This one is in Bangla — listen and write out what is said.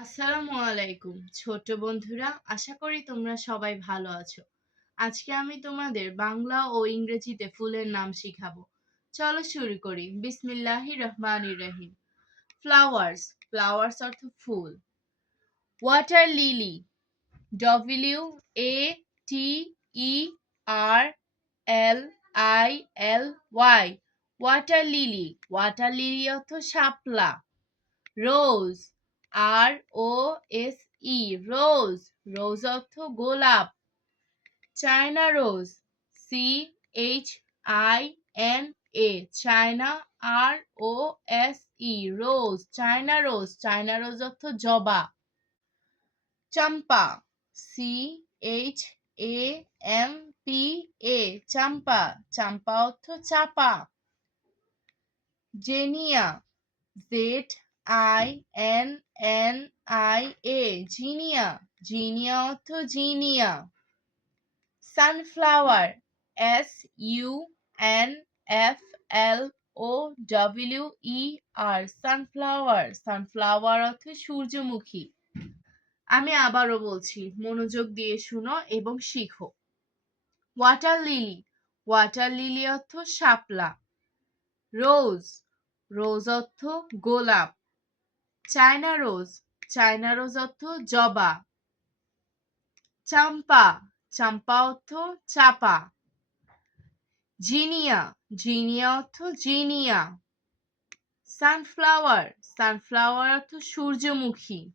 আসসালামু আলাইকুম ছোট বন্ধুরা, আশা করি তোমরা সবাই ভালো আছো। আজকে আমি তোমাদের বাংলা ও ইংরেজিতে ফুলের নাম শিখাবো। চলো শুরু করি। বিসমিল্লাহির রহমানির রহিম। ফ্লাওয়ার্স। ফ্লাওয়ার্স অর্থ ফুল। Water lily. WATERLILY। Water lily. Water lily অর্থ শাপলা। রোজ। ROSE। রোজ। রোজ অর্থ গোলাপ। China rose. CHINA। China. ROSE। Rose. China rose. China rose অর্থ জবা। চাম্পা। CHAMPA। চাম্পা। চাম্পা অর্থ চাপা। জেনিয়া। ZINNIA। জিনিয়া। জিনিয়া অর্থ zinnia. Sunflower. SUNFLOWER। Sunflower. Sunflower অর্থ সূর্যমুখী। আমি আবারও বলছি, মনোযোগ দিয়ে শুনো এবং শিখো। Water lily. ওয়াটার লিলি অর্থ শাপলা। রোজ। রোজ অর্থ গোলাপ। China rose. চায়না রোজ অর্থ জবা। চাম্পা। চাম্পা অর্থ চাপা। জিনিয়া। জিনিয়া অর্থ জিনিয়া। সানফ্লাওয়ার। সানফ্লাওয়ার অর্থ সূর্যমুখী।